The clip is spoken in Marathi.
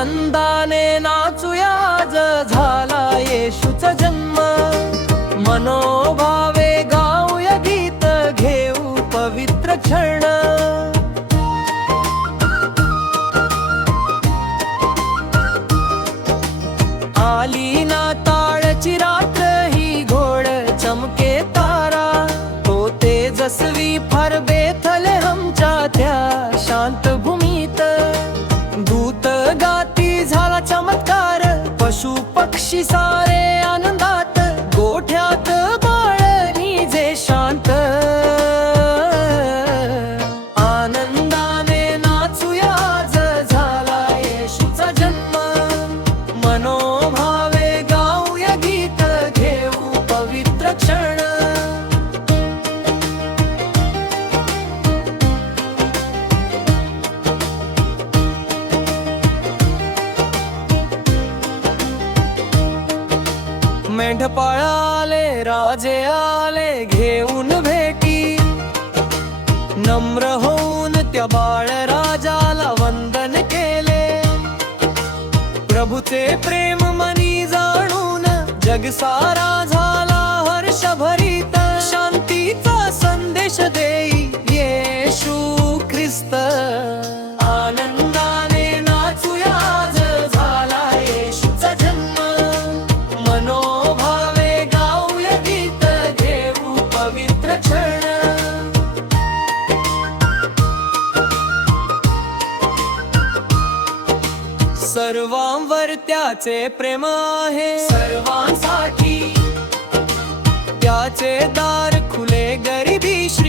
आनंदाने नाचूया आज झाला येशूचा जन्म मनोभावे गाऊया गीत घेऊ पवित्र क्षण आली नाताळची रात्र ही घोड चमके तारा तो तेजस्वी फार बेथले हमच्या त्या शांत भूमीत दूत गाती झाला चमत्कार पशु पक्षी सारे आनंदात गोठ्यात बाळनी जे शांत आनंदाने नाचूया आज झाला येशूचा जन्म मनोभावे गाऊया गीत घेऊ पवित्र क्षण मेंढपाळ आले राजे आले घेऊन भेटी नम्र होऊन त्या बाळ राजाला वंदन केले प्रभूचे प्रेम मनी जाणून जग सारा झाला हर्षभरीत शांतीचा संदेश देई येशू ख्रिस्त आनंदाने नाचूया आज झाला येशूचा जन्म मनोभावे गाऊया गीत घेऊ पवित्र क्षण सर्वांवर त्याचे प्रेम आहे सर्वांसाठी त्याचे दार खुले गरिबीशी